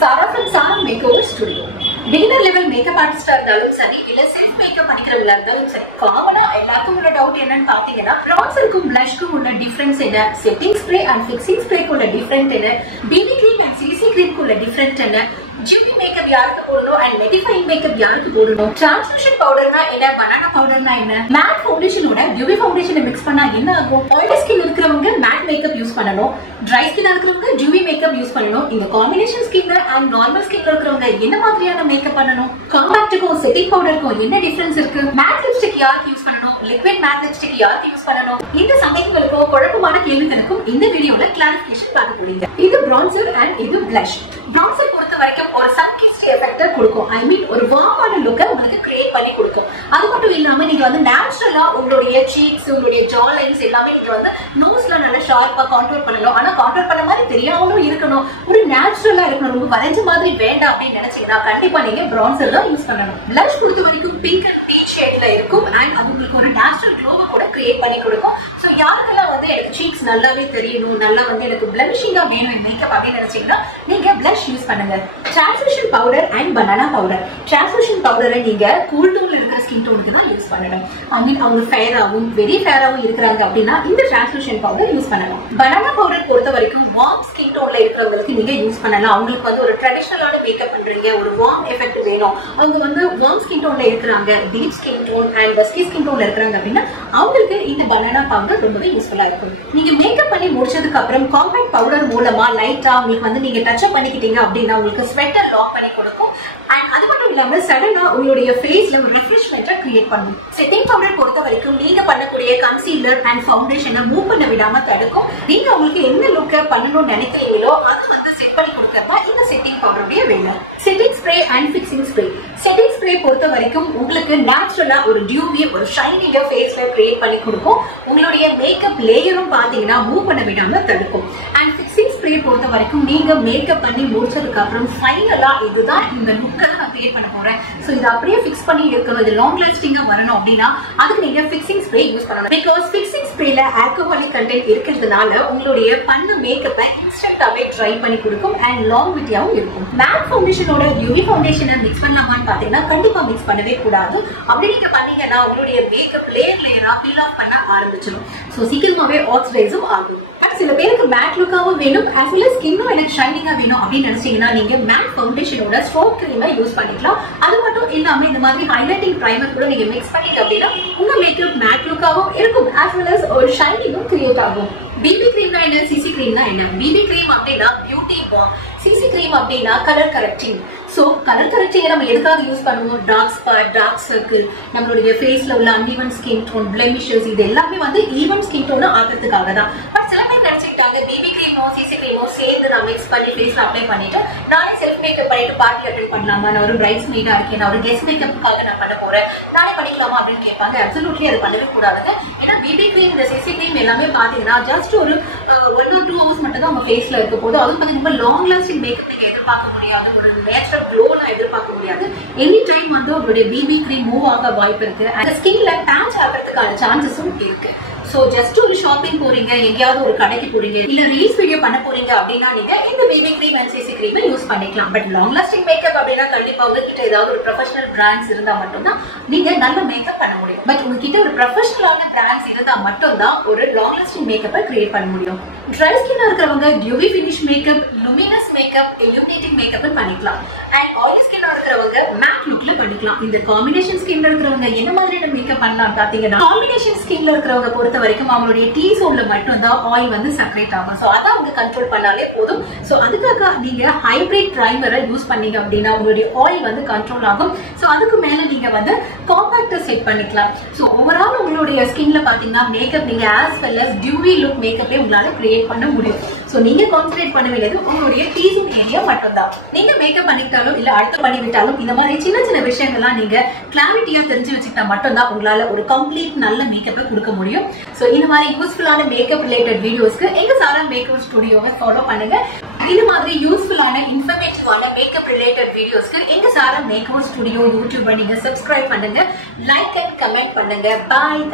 Sara from Sara Makeover Studio. Beginner level makeup artist இருந்தாலும் சரி இல்ல செல்ஃப் மேக்கப் பண்ணிக்கிறவங்களா இருந்தாலும் சரி காமனா எல்லாருக்கும் உள்ள டவுட் என்னன்னு பாத்தீங்கன்னா bronzerக்கும் blushக்கும் உள்ள டிஃபரன்ஸ் என்ன, செட்டிங் ஸ்ப்ரே அண்ட் ஃபிக்சிங் ஸ்ப்ரேக்கு உள்ள டிஃபரன்ஸ் என்ன, BB cream and CC creamக்கு உள்ள டிஃபரன்ஸ் என்ன, ஜிவி மேக்கப் யாருக்கு போடணும் அண்ட் மெடிஃபைங் மேக்கப் யாருக்கு போடணும், டிரான்ஸ்மிஷன் பவுடர்னா என்ன, பனானா பவுடர்னா என்ன, மேட் ஃபவுண்டேஷனோட UV ஃபவுண்டேஷனை மிக்ஸ் பண்ணா என்ன ஆகும், ஆயிலி ஸ்கின் இருக்கிறவங்க மேட் மேக்கப் யூஸ் பண்ணணும், ட்ரை ஸ்கின் இருக்கிறவங்க UV மேக்கப் யூஸ் பண்ணணும், இந்த காம்பினேஷன் ஸ்கின் அண்ட் நார்மல் ஸ்கின்ல இருக்கிறவங்க என்ன மாதிரியான மேக்கப் பண்ணணும், காம்பாக்ட்டுக்கும் செட்டிங் பவுடருக்கும் என்ன டிஃபரன்ஸ் இருக்கு, மேட் லிப்ஸ்டிக் யாருக்கு யூஸ் பண்ணணும், லிக்விட் மேட் லிப்ஸ்டிக் யாருக்கு யூஸ் பண்ணணும், இந்த சந்தேகங்களுக்கும் குழப்பமான கேள்விகளுக்கும் இந்த வீடியோல கிளாரிஃபிகேஷன் பார்க்க போறீங்க. இது பிரான்சர் அண்ட் இது பிளஷ். பிரான்சர் பொறுத்த வரைக்கும் ஒரு சன்கிஸ்ட் எஃபெக்ட் கொடுக்கும். ஐ மீன் ஒரு வார்மான லுக்கை உங்களுக்கு கிரியேட் பண்ணி கொடுக்கும். அது மட்டும் இல்லாம நீங்க வந்து நேச்சுரலா உங்களுடைய சீக்ஸ், உங்களுடைய ஜா லைன்ஸ் எல்லாமே நீங்க வந்து நோஸ்ல நல்லா ஷார்ப்பா கான்டூர் பண்ணணும். ஆனா கான்டூர் பண்ண மாதிரி தெரியாமலும் இருக்கணும், ஒரு நேச்சுரலா இருக்கணும், ரொம்ப வரைஞ்ச மாதிரி வேண்டாம் அப்படின்னு நினைச்சீங்கன்னா கண்டிப்பா நீங்க பிரான்சர் தான் யூஸ் பண்ணணும். பிளஷ் பொறுத்த வரைக்கும் பிங்க் அண்ட் பீச் ஷேட்ல இருக்கும் அண்ட் அது உங்களுக்கு ஒரு நேச்சுரல் க்ளோவை கூட கிரியேட் பண்ணி கொடுக்கும். ஸோ யாருக்கெல்லாம் வந்து எனக்கு சீக்ஸ் நல்லாவே தெரியணும், நல்லா வந்து எனக்கு பிளஷிங்கா வேணும் மேக்கப் அப்படின்னு நினைச்சீங்கன்னா நீங்க பிளஷ் யூஸ் பண்ணுங்க. Transmission powder and banana powder. Transmission பவுடரை நீங்க கூல் டோன்ல இருக்கிற ஸ்கின் டோனுக்கு தான் யூஸ் பண்ணணும். ஐ மீன் அவங்க ஃபேராகவும் வெரி ஃபேராகவும் இருக்கிறாங்க அப்படின்னா இந்த டிரான்ஸ்மிஷன் பவுடர் யூஸ் பண்ணலாம். பனானா பவுடர் பொறுத்த வரைக்கும் வார்ம் ஸ்கின் டோன்ல இருக்கிறவங்களுக்கு நீங்க யூஸ் பண்ணலாம். அவங்களுக்கு வந்து ஒரு ட்ரெடிஷனலான மேக்கப் பண்றீங்க, ஒரு வார்ம் எஃபெக்ட் வேணும், அவங்க வந்து வார்ம் ஸ்கின் டோன்ல இருக்கிறாங்க, deep skin tone and dusky skin டோன்ல இருக்கிறாங்க அப்படின்னா அவங்களுக்கு இந்த பனானா பவுடர் ரொம்பவே யூஸ்ஃபுல்லா இருக்கும். நீங்க மேக்கப் பண்ணி முடிச்சதுக்கு அப்புறம் காம்பேக்ட் பவுடர் மூலமா லைட்டா உங்களுக்கு வந்து நீங்க டச் அப் பண்ணிக்கிட்டீங்க அப்படின்னா உங்களுக்கு ஸ்வெட்டர் லாக் பண்ணி கொடுக்கும். அண்ட் அது மட்டும் இல்லாம சடனா உங்களுடைய ஃபேஸ்ல ஒரு ரெஃப்ரெஷ்மெண்ட்டை கிரியேட் பண்ணும். செட்டிங் பவுடர் பொறுத்த வரைக்கும் நீங்க பண்ணக்கூடிய கன்சீலர் அண்ட் ஃபவுண்டேஷனை மூவ் பண்ண விடாம தடுக்கும். நீங்க உங்களுக்கு என்ன லுக்கை பண்ணணும்னு நினைக்கிறீங்களோ அது வந்து செட் பண்ணி கொடுக்கறதா இந்த செட்டிங் பவுடருடைய வேலை. Setting spray and fixing spray. Setting spray பொறுத்த வரைக்கும் உங்களுக்கு நேச்சுரலா ஒரு டியூவி, ஒரு ஷைனிங்கா ஃபேஸ்ல கிரியேட் பண்ணி கொடுக்கும். உங்களுடைய மேக்கப் லேயரும் பாத்தீங்கன்னா மூவ் பண்ண விடாம தடுக்கும். அண்ட் ஃபிக்சிங் ஸ்ப்ரே பொறுத்த வரைக்கும் நீங்க மேக்கப் பண்ணி முடிச்சதுக்கு அப்புறம் ஃபைனலா இதுதான் இந்த லுக்கை நான் கிரியேட் பண்ண போறேன், சோ இதை அப்படியே ஃபிக்ஸ் பண்ணி இருக்கணும், இது லாங் லாஸ்டிங்கா வரணும் அப்படின்னா அதுக்கு நீங்க ஃபிக்சிங் ஸ்ப்ரே யூஸ் பண்ணணும். பிகாஸ் ஃபிக்சிங் ஸ்ப்ரேல ஆல்கஹாலிக் கண்டென்ட் இருக்கிறதுனால உங்களுடைய பண்ண மேக்கப்பை இன்ஸ்டன்டாவே ட்ரை பண்ணி கொடுக்கும் அண்ட் லாங் விட்டியாவும் இருக்கும். மேட் ஃபவுண்டேஷனோட UV ஃபவுண்டேஷனை மிக்ஸ் பண்ணலாமான்னு பாத்தீங்கன்னா கண்டிப்பா மிக்ஸ் பண்ணவே கூடாது. அப்படி நீங்க பண்ணீங்கன்னா உங்களுடைய மேக்கப் லேயரா பீல் ஆஃப் பண்ண ஆரம்பிச்சிடும். சோ சீக்கிரமாவே ஆக்சிடைஸும் ஆகும். சில பேருக்கு மேட் லுக்காவும் வேணும் as well as ஸ்கின்னும் எனக்கு ஷைனிங்கா வேணும் அப்படின்னு நினைச்சீங்கன்னா நீங்க மேட் ஃபவுண்டேஷனோட ஸ்ட்ரோக் கிரீமை யூஸ் பண்ணிக்கலாம். அது மட்டும் இல்லாம இந்த மாதிரி ஹைலைட்டிங் பிரைமர் கூட நீங்க மிக்ஸ் பண்ணிட்டு அப்படின்னா உங்க மேக்கப் மேட் லுக்காவும் இருக்கும் as well as ஒரு ஷைனிங்கும் கிரியேட் ஆகும். BB கிரீம்னா என்ன, CC கிரீம்னா என்ன? BB கிரீம் அப்படின்னா பியூட்டி பாம், CC கிரீம் அப்படின்னா colour correcting. So colour correcting நம்ம எதுக்காக யூஸ் பண்ணுவோம்? டார்க் ஸ்பாட், டார்க் சர்க்கிள், நம்மளுடைய ஃபேஸ்ல உள்ள அன்ஈவன் ஸ்கின் டோன், பிளெமிஷஸ், இது எல்லாமே வந்து ஈவன் ஸ்கின் டோன் ஆகிறதுக்காக தான். பட் சில பேர் நினைச்சுக்கிட்டாங்க BB கிரீமோ CC கிரீமோ சேர்ந்து நான் மிக்ஸ் பண்ணி ஃபேஸ்ல அப்ளை பண்ணிட்டு நானே செல்ஃப் மேக்கப் பண்ணிட்டு பார்ட்டி அட்டெண்ட் பண்ணலாமா, நான் ஒரு பிரைட்ஸ் மெய்டா இருக்கேன், நான் ஒரு கெஸ்ட் மேக்கப்புக்காக நான் பண்ண போறேன், நானே பண்ணிக்கலாமா அப்படின்னு கேட்பாங்க. அப்சல்யூட்லி அது பண்ணவே கூடாதுங்க. ஏன்னா BB கிரீம், இந்த CC கிரீம் எல்லாமே பாத்தீங்கன்னா ஜஸ்ட் ஒரு 1 or 2 hours மட்டும் தான் உங்க ஃபேஸ்ல இருக்க போது. அதுவும் பாத்தீங்கன்னா லாங் லாஸ்டிங் மேக்கப் நீங்க எதிர்பார்க்க முடியாது, ஒரு நேச்சுரல் க்ளோலாம் எதிர்பார்க்க முடியாது. எனி டைம் வந்து உங்களுடைய BB கிரீம் மூவ் ஆக வாய்ப்பு இருக்கு. அந்த ஸ்கின்ல பேட்ச் ஆகிறதுக்கான சான்சஸும் இருக்கு. சோ ஜஸ்ட் ஒரு ஷாப்பிங் போறீங்க, எங்கேயாவது ஒரு கடைக்கு போறீங்க, இல்ல ரீல்ஸ் வீடியோ பண்ண போறீங்க அப்படின்னா நீங்க இந்த BB கிரீம் அண்ட் CC கிரீமை யூஸ் பண்ணிக்கலாம். பட் லாங் லாஸ்டிங் மேக்கப் அப்படின்னா கண்டிப்பா உங்ககிட்ட ஏதாவது ஒரு ப்ரொஃபஷனல் பிராண்ட்ஸ் இருந்தா மட்டும்தான் நீங்க நல்ல மேக்கப் பண்ண முடியும். பட் உங்ககிட்ட ஒரு ப்ரொஃபஷனலான பிராண்ட்ஸ் இருந்தா மட்டும்தான் ஒரு லாங் லாஸ்டிங் மேக்கப்பை கிரியேட் பண்ண முடியும். ட்ரை ஸ்கின்னா இருக்கிறவங்க TUV finish makeup, luminous makeup, illuminating makeup பண்ணிக்கலாம். அண்ட் ஆயிலி ஸ்கின்னா இருக்கிறவங்க மேட் லுக்ல பண்ணிக்கலாம். இந்த காம்பினேஷன் ஸ்கின்ல இருக்கிறவங்க என்ன மாதிரியான மேக்கப் பண்ணலாம் பாத்தீங்கன்னா காம்பினேஷன் ஸ்கின்ல இருக்கிறவங்க பொறுத்த வரைக்கும் அவங்களுடைய டீ சோன்ல மட்டும் தான் ஆயில் வந்து செப்பரேட் ஆகும். சோ அத அவங்க கண்ட்ரோல் பண்ணாலே போதும். சோ அதுக்காக நீங்க ஹைபிரிட் பிரைமரை யூஸ் பண்ணீங்க அப்படின்னா உங்களுடைய ஆயில் வந்து கண்ட்ரோல் ஆகும். சோ அதுக்கு மேல நீங்க வந்து காம்பாக்டர் செட் பண்ணிக்கலாம். சோ ஓவரால் உங்களுடைய ஸ்கின்ல பாத்தீங்கன்னா மேக்கப் நீங்க as well as dewy look மேக்கப்பே உங்களால கிரியேட் பண்ண முடியும். சோ நீங்க கான்சென்ட்ரேட் பண்ண வேண்டியது உங்களுடைய டீசிங் ஏரியா மட்டும் தான். நீங்க மேக்கப் பண்ணிட்டாலும் இல்ல அடுத்து பண்ணிவிட்டாலும் இந்த மாதிரி சின்ன சின்ன விஷயங்கள்லாம் நீங்க கிளாரிட்டியா தெரிஞ்சு வச்சுக்கிட்டா மட்டும் தான் உங்களால ஒரு கம்ப்ளீட் நல்ல மேக்கப்பை கொடுக்க முடியும். சோ இந்த மாதிரி யூஸ்ஃபுல்லான மேக்கப் ரிலேட்டட் வீடியோஸ்க்கு எங்க சாரா மேக்கப் ஸ்டுடியோவை ஃபாலோ பண்ணுங்க. இந்த மாதிரி யூஸ்ஃபுல்லான இன்ஃபர்மேட்டிவான மேக்கப் ரிலேட்டட் வீடியோஸ்க்கு எங்க சாரா மேக்கப் ஸ்டுடியோ யூடியூபை நீங்க சப்ஸ்கிரைப் பண்ணுங்க, லைக் அண்ட் கமெண்ட் பண்ணுங்க. பாய்.